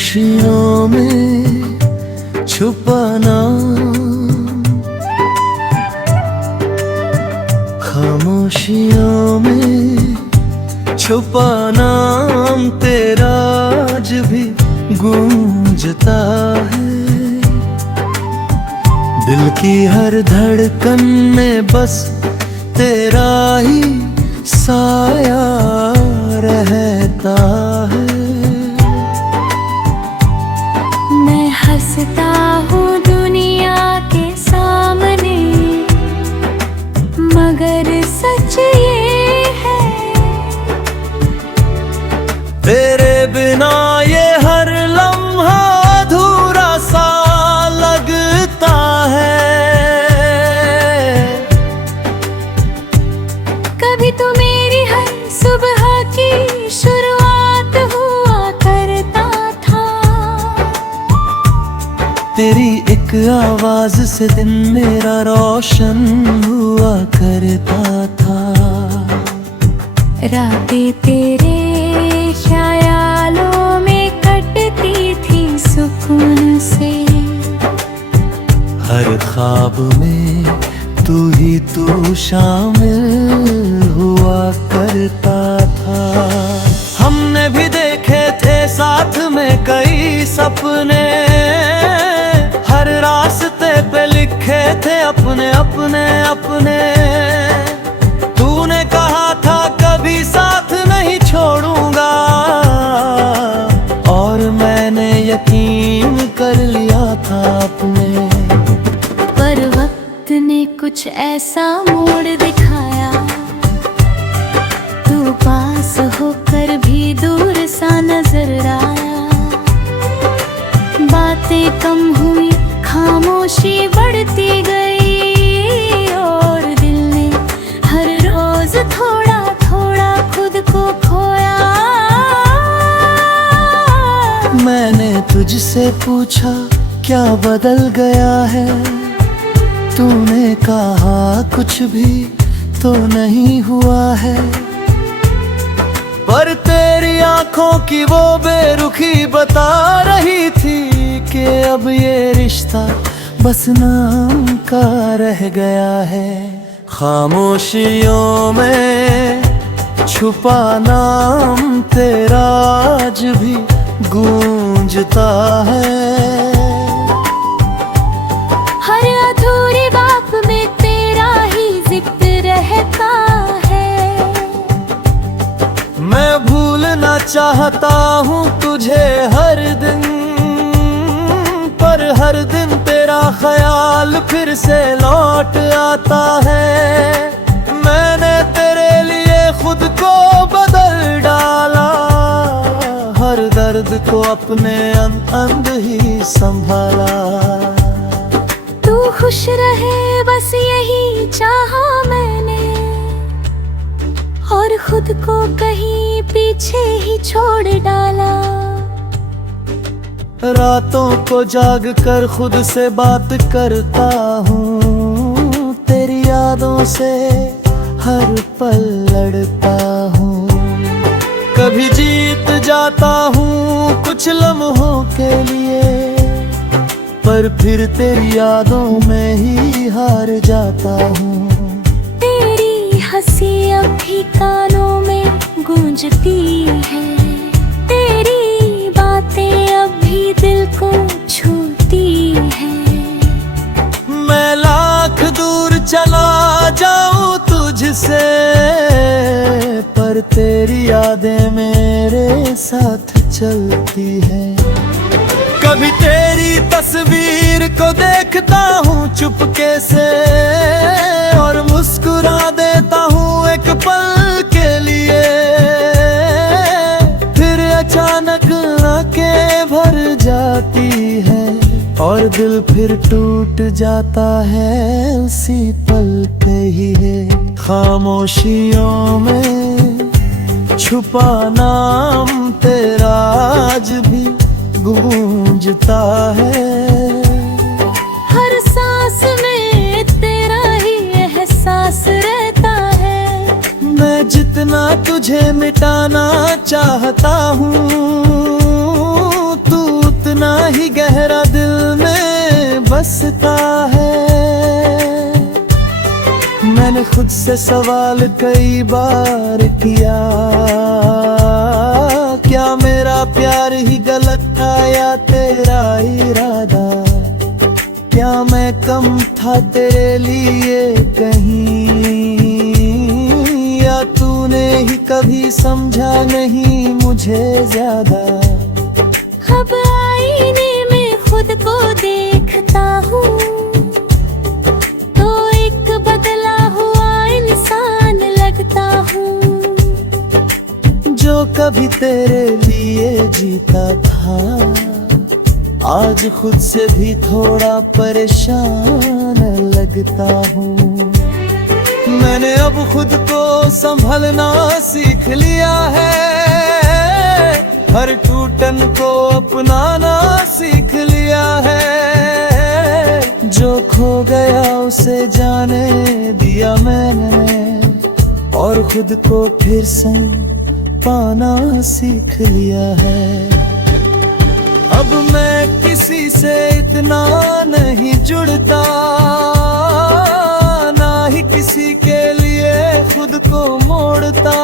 खामोशियों में छुपा नाम, खामोशियों में छुपा नाम तेरा आज भी गूंजता है। दिल की हर धड़कन में बस तेरा ही साया रहता है। मैं हंसता हूँ दुनिया के सामने, मगर सच ये है तेरे बिना ये हर लम्हा अधूरा सा लगता है। कभी तो मेरी हर सुबह की शुरुआत हुआ करता था, तेरी एक आवाज से दिन मेरा रोशन हुआ करता था। रातें तेरे ख्यालों में कटती थी सुकून से, हर ख्वाब में तू शामिल हुआ करता था। हमने भी देखे थे साथ में कई सपने, हर रास्ते पे लिखे थे अपने अपने अपने। तूने कहा था कभी साथ नहीं छोड़ूंगा, और मैंने यकीन कर लिया था अपने। पर वक्त ने कुछ ऐसा मोड़ दिखाया, तू पास होकर भी दूर सा नजर आया। बातें कम हुई, खामोशी बढ़ती गई, और दिल ने हर रोज थोड़ा थोड़ा खुद को खोया। मैंने तुझसे पूछा क्या बदल गया है, तूने कहा कुछ भी तो नहीं हुआ है। पर तेरी आंखों की वो बेरुखी बता रही थी कि अब ये रिश्ता बस नाम का रह गया है। खामोशियों में छुपा नाम तेरा आज भी गूंजता है। हर अधूरी बात में तेरा ही जिक्र रहता है। मैं भूलना चाहता हूँ तुझे हर दिन, पर हर दिन तेरा ख्याल फिर से लौट आता है। मैंने तेरे लिए खुद को बदल डाला, हर दर्द को अपने अंद ही संभाला। तू खुश रहे बस यही चाहा मैंने, और खुद को कहीं पीछे ही छोड़ डाला। रातों को जाग कर खुद से बात करता हूँ, तेरी यादों से हर पल लड़ता हूँ। कभी जीत जाता हूँ कुछ लम्हों के लिए, पर फिर तेरी यादों में ही हार जाता हूँ। तेरी हंसी अब भी कानों में गूंजती है, तेरी बातें अब भी दिल को छूती है। मैं लाख दूर चला जाऊं तुझसे, पर तेरी यादें मेरे साथ चलती है। कभी तेरी तस्वीर को देखता हूँ चुपके से, और मुस्कुरा देता हूँ एक पल के लिए। फिर अचानक आंखें भर जाती है, और दिल फिर टूट जाता है उसी पल पे ही है। खामोशियों में छुपा नाम तेरा आज भी गूंजता है। हर सांस में तेरा ही एहसास रहता है। मैं जितना तुझे मिटाना चाहता हूँ, तू इतना ही गहरा दिल में बसता है। मैंने खुद से सवाल कई बार किया, क्या मेरा प्यार ही गलत था या तेरा इरादा? क्या मैं कम था तेरे लिए कहीं, या तूने ही कभी समझा नहीं मुझे ज्यादा? अब आईने में खुद को देखता हूँ तो एक बदला हुआ इंसान लगता हूँ। जो कभी तेरे लिए जीता था, आज खुद से भी थोड़ा परेशान लगता हूँ। मैंने अब खुद को संभलना सीख लिया है, हर टूटन को अपनाना सीख लिया है। जो खो गया उसे जाने दिया मैंने, और खुद को फिर से पाना सीख लिया है। अब मैं किसी से इतना नहीं जुड़ता, ना ही किसी के लिए खुद को मोड़ता।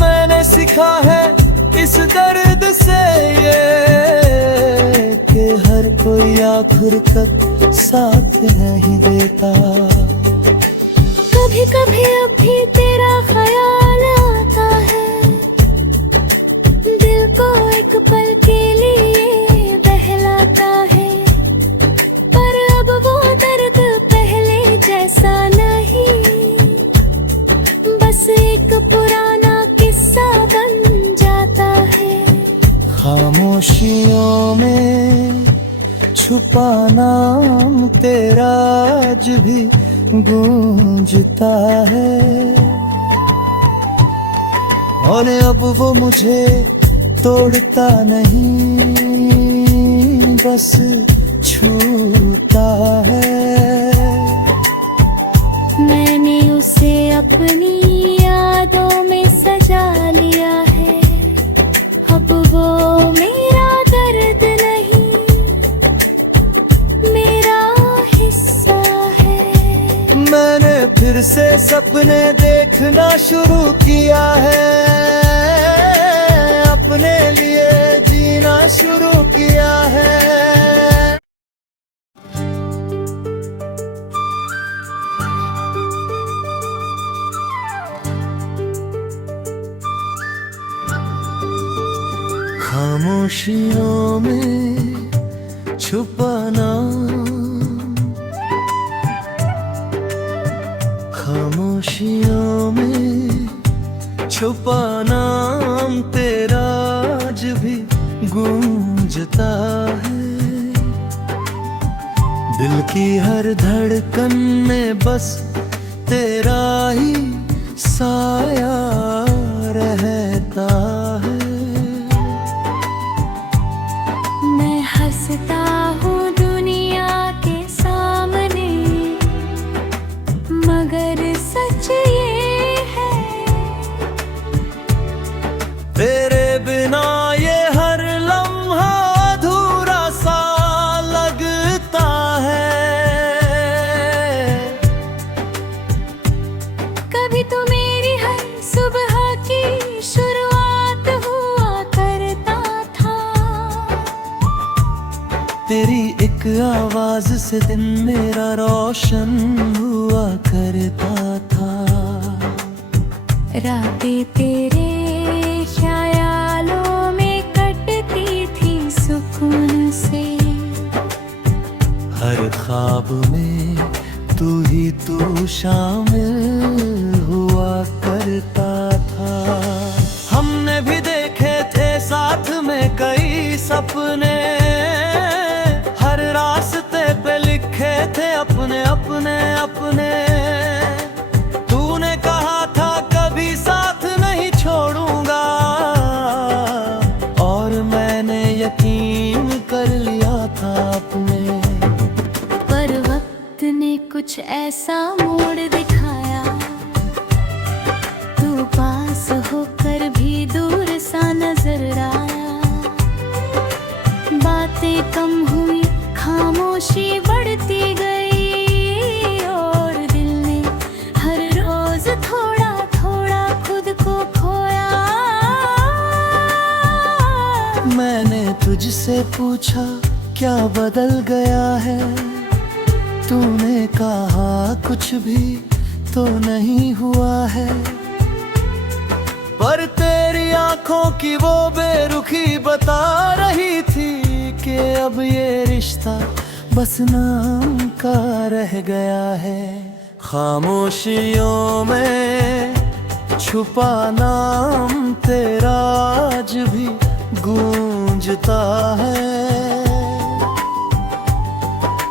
मैंने सीखा है इस दर्द से ये, कि हर कोई आखिर तक साथ नहीं देता। कभी कभी अब भी तेरा ख्याल आता है, दिल को एक पल के लिए बहलाता है। पर अब वो दर्द पहले जैसा नहीं, बस एक पुराना किस्सा बन जाता है। खामोशियों में छुपा नाम तेरा आज भी गूंजता है, और अब वो मुझे तोड़ता नहीं, बस छूता है। मैंने उसे अपनी यादों में सजा लिया है, अब वो मेरा दर्द नहीं, मेरा हिस्सा है। मैंने फिर से सपने देखना शुरू किया है, अपने लिए जीना शुरू किया है। खामोशियों में छुपा नाम, खामोशियों में छुपा नाम तेरा आज भी गूंजता है। दिल की हर धड़कन में बस तेरा ही साया रहता है। मैं हंसता हूँ दुनिया के सामने, मगर सच ये है, तेरे बिना ये हर लम्हा अधूरा सा लगता है। कभी तो मेरी हर सुबह की शुरुआत हुआ करता था, तेरी एक आवाज से दिन मेरा रोशन हुआ करता था। रातें तेरे ख्यालों में कटती थी सुकून से, हर ख्वाब में तू ही तू शामिल हुआ करता था। हमने भी देखे थे साथ में कई सपने, हर रास्ते पे लिखे थे अपने अपने अपने। तूने कहा था कभी साथ नहीं छोड़ूंगा, और मैंने यकीन कर लिया था अपने। पर वक्त ने कुछ ऐसा मोड़ दिखाया, तू पास होकर भी दूर सा नजर आया। पूछा क्या बदल गया है, तूने कहा कुछ भी तो नहीं हुआ है। पर तेरी आंखों की वो बेरुखी बता रही थी कि अब ये रिश्ता बस नाम का रह गया है। खामोशियों में छुपा नाम तेरा आज भी गूंजता है।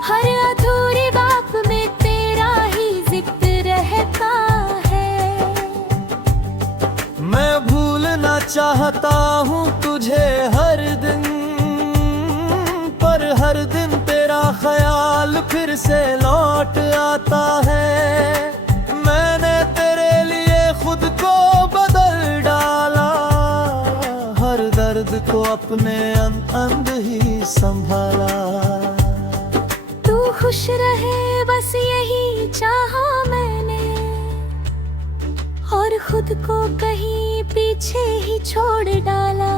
हर अधूरी बात में तेरा ही जिक्र रहता है। मैं भूलना चाहता हूँ तुझे हर दिन, पर हर दिन तेरा ख्याल फिर से लौट आता है। मैंने तेरे लिए खुद को बदल डाला, हर दर्द को अपने अंद ही संभाला। तू खुश रहे बस यही चाहा मैंने, और खुद को कहीं पीछे ही छोड़ डाला।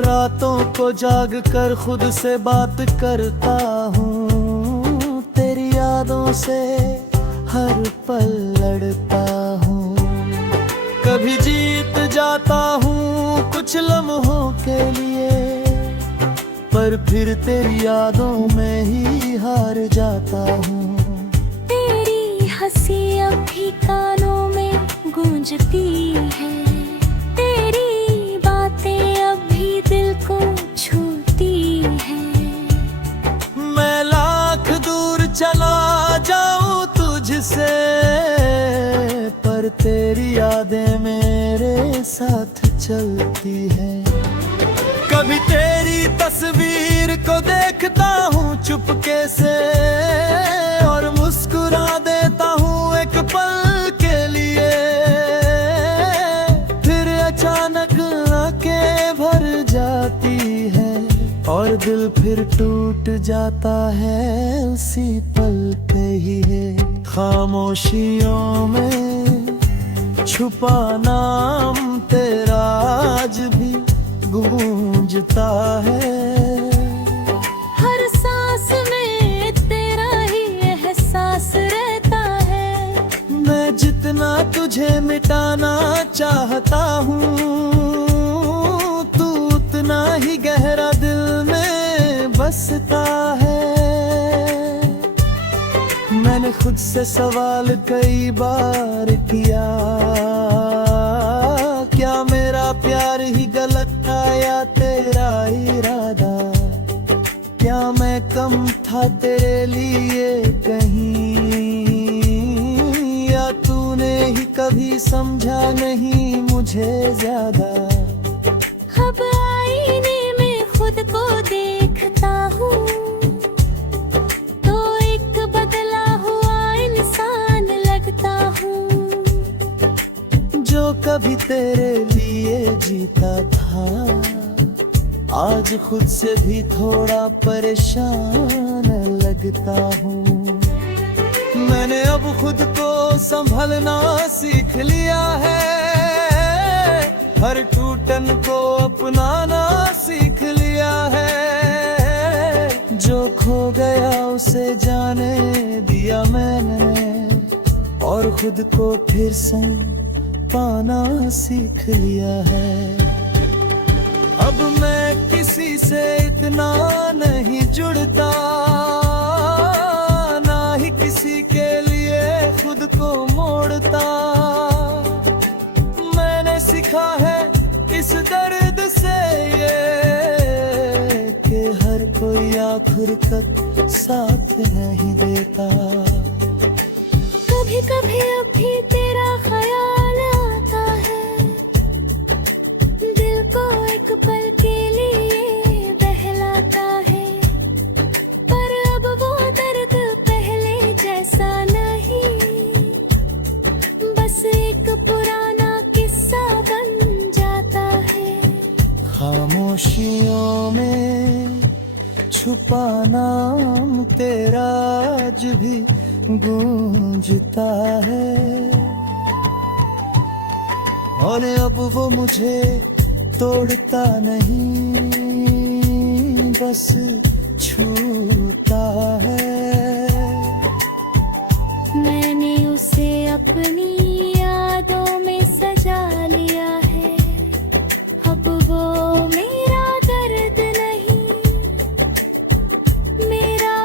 रातों को जाग कर खुद से बात करता हूँ, तेरी यादों से हर पल लड़ता हूँ। कभी जीत जाता हूँ कुछ लम्हों के लिए, पर फिर तेरी यादों में ही हार जाता हूँ। तेरी हंसी अब भी कानों में गूंजती है, तेरी बातें अब भी दिल को छूती है। मैं लाख दूर चला जाऊं तुझसे, पर तेरी यादें मेरे साथ चलती है। कभी तेरी तस्वीर को देखता हूँ चुपके से, और मुस्कुरा देता हूँ एक पल के लिए। फिर अचानक आंखें भर जाती है, और दिल फिर टूट जाता है उसी पल पे ही है। खामोशियों में छुपा नाम तेरा आज भी गूंजता है। हर सांस में तेरा ही एहसास रहता है। मैं जितना तुझे मिटाना चाहता हूँ, तू उतना ही गहरा दिल में बसता है। मैंने खुद से सवाल कई बार किया, क्या मेरा प्यार ही गलत था या तेरा इरादा? क्या मैं कम था तेरे लिए कहीं, या तूने ही कभी समझा नहीं मुझे ज्यादा? अब आईने में खुद को देखता हूँ, तो एक बदला हुआ इंसान लगता हूँ। जो कभी तेरे लिए जीता था, आज खुद से भी थोड़ा परेशान लगता हूँ। मैंने अब खुद को संभलना सीख लिया है, हर टूटन को अपनाना सीख लिया है। जो खो गया उसे जाने दिया मैंने, और खुद को फिर से पाना सीख लिया है। अब मैं किसी से इतना नहीं जुड़ता, ना ही किसी के लिए खुद को मोड़ता। मैंने सीखा है इस दर्द से ये, कि हर कोई आखिर तक साथ नहीं देता। कभी कभी अब भी तेरा ख्याल आता है, दिल को एक पल के लिए बहलाता है। पर अब वो दर्द पहले जैसा नहीं, बस एक पुराना किस्सा बन जाता है। खामोशियों में छुपा नाम तेरा आज भी गूंजता है, और अब वो मुझे तोड़ता नहीं। बस छूता है। मैंने उसे अपनी यादों में सजा लिया है, अब वो मेरा दर्द नहीं, मेरा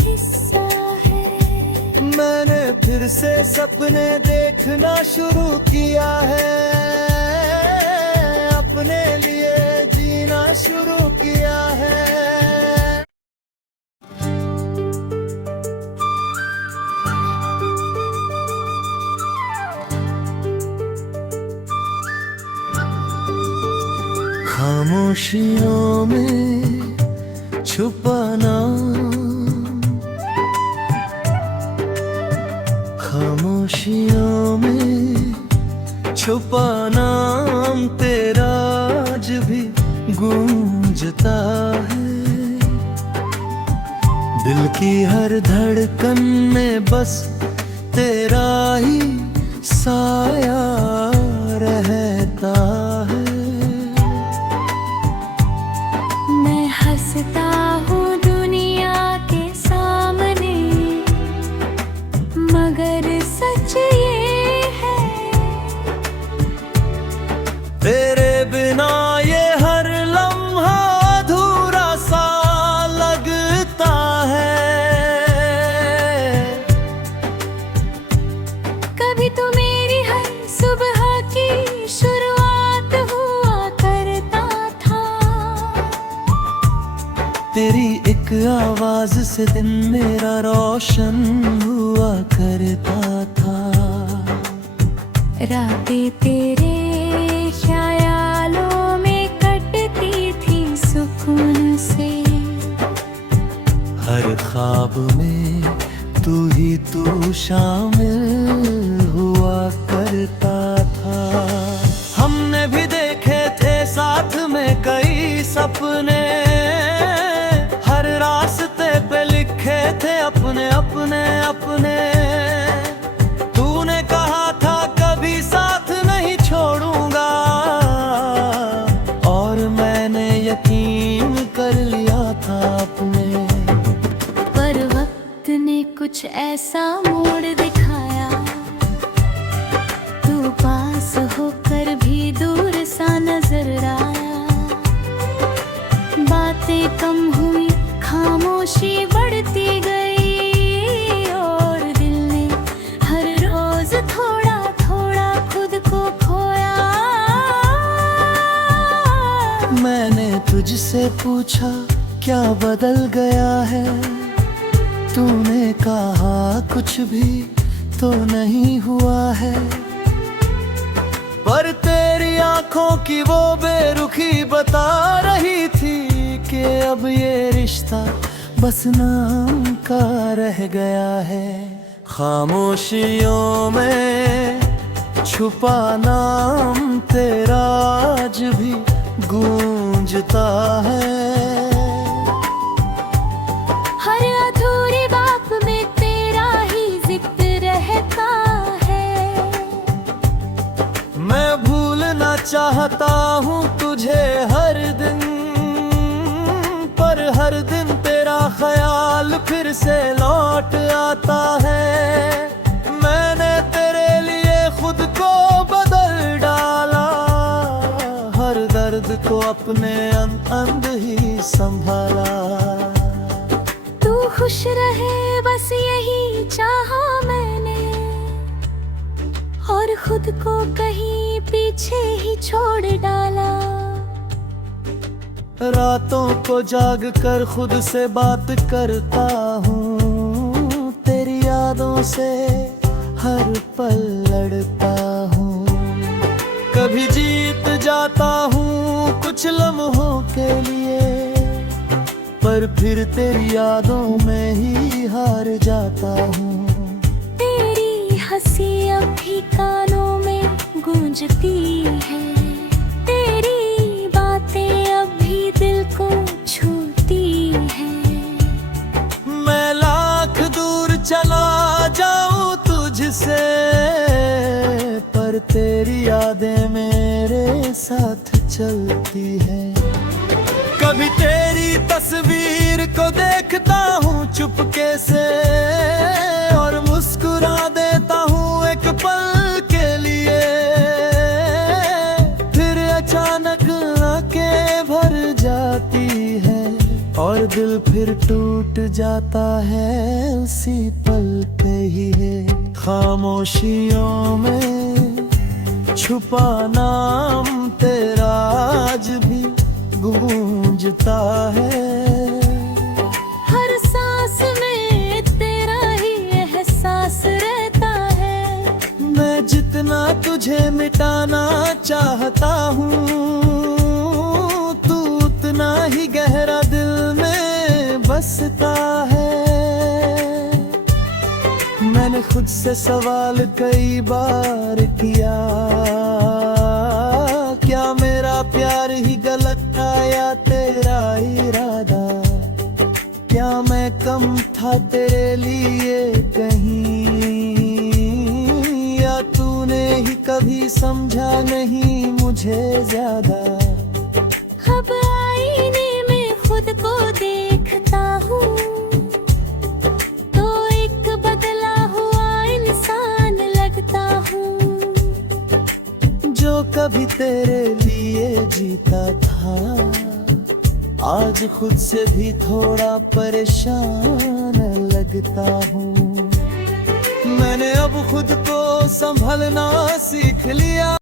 हिस्सा है। मैंने फिर से सपने देखना शुरू किया है, अपने लिए जीना शुरू किया है। खामोशियों में छुपाना, खामोशियों में छुपाना तेरा आज भी गूंजता है। दिल की हर धड़कन में बस तेरा ही साया रहता है। मैं हंसता हूँ दुनिया के सामने, मगर सच ये है तेरे बिना ये हर लम्हा अधूरा सा लगता है। कभी तो मेरी हर सुबह की शुरुआत हुआ करता था, तेरी एक आवाज से दिन मेरा रोशन हुआ करता था। रातें तेरे ख्यालों में कटती थी सुकून से, हर ख्वाब में तू शामिल हुआ करता था। हमने भी देखे थे साथ में कई सपने, हर रास्ते पे लिखे थे अपने अपने अपने। तूने कहा था कभी साथ नहीं छोड़ूंगा, और मैंने यकीन कर लिया था अपने। पर वक्त ने कुछ ऐसा मोड़ दिखाया, तू पास होकर भी दूर सा नजर आया। बातें कम हुई, खामोशी बढ़ती गई, और दिल ने हर रोज थोड़ा थोड़ा खुद को खोया। मैंने तुझसे पूछा क्या बदल गया है, तूने कहा कुछ भी तो नहीं हुआ है। पर तेरी आंखों की वो बेरुखी बता रही थी कि अब ये रिश्ता बस नाम का रह गया है। खामोशियों में छुपा नाम तेरा आज भी गूंजता है। हर अधूरी बात में तेरा ही जिक्र रहता है। मैं भूलना चाहता हूँ तुझे हर दिन, पर हर दिन तेरा ख्याल फिर से लौट आता है। मैंने तेरे लिए खुद को बदल डाला, हर दर्द को अपने अंद ही संभाला। तू खुश रहे बस यही चाहा मैंने, और खुद को कहीं पीछे ही छोड़ डाला। रातों को जाग कर खुद से बात करता हूँ, तेरी यादों से हर पल लड़ता हूँ। कभी जीत जाता हूँ कुछ लम्हों के लिए, पर फिर तेरी यादों में ही हार जाता हूँ। तेरी हंसी अब भी कानों में गूंजती है, तेरी बातें अब भी दिल को छूती है। मैं लाख दूर चला जाऊं तुझसे, पर तेरी यादें मेरे साथ चलती है। कभी तेरी तस्वीर को देखता हूँ चुपके से और मुस्कुरा देता हूँ एक पल के लिए, फिर अचानक आंखें भर जाती है और दिल फिर टूट जाता है उसी पल पे ही है। खामोशियों में छुपा नाम तेरा आज भी गूंजता है। हर सांस में तेरा ही एहसास रहता है। मैं जितना तुझे मिटाना चाहता हूँ, तू उतना ही गहरा दिल में बसता है। मैंने खुद से सवाल कई बार किया, क्या मेरा प्यार ही गलत था या तेरा इरादा? क्या मैं कम था तेरे लिए कहीं, या तूने ही कभी समझा नहीं मुझे ज्यादा? अब आईने में खुद को देखता हूँ तो एक बदला हुआ इंसान लगता हूँ। जो कभी तेरे लिए जीता था, आज खुद से भी थोड़ा परेशान लगता हूँ। मैंने अब खुद को संभलना सीख लिया।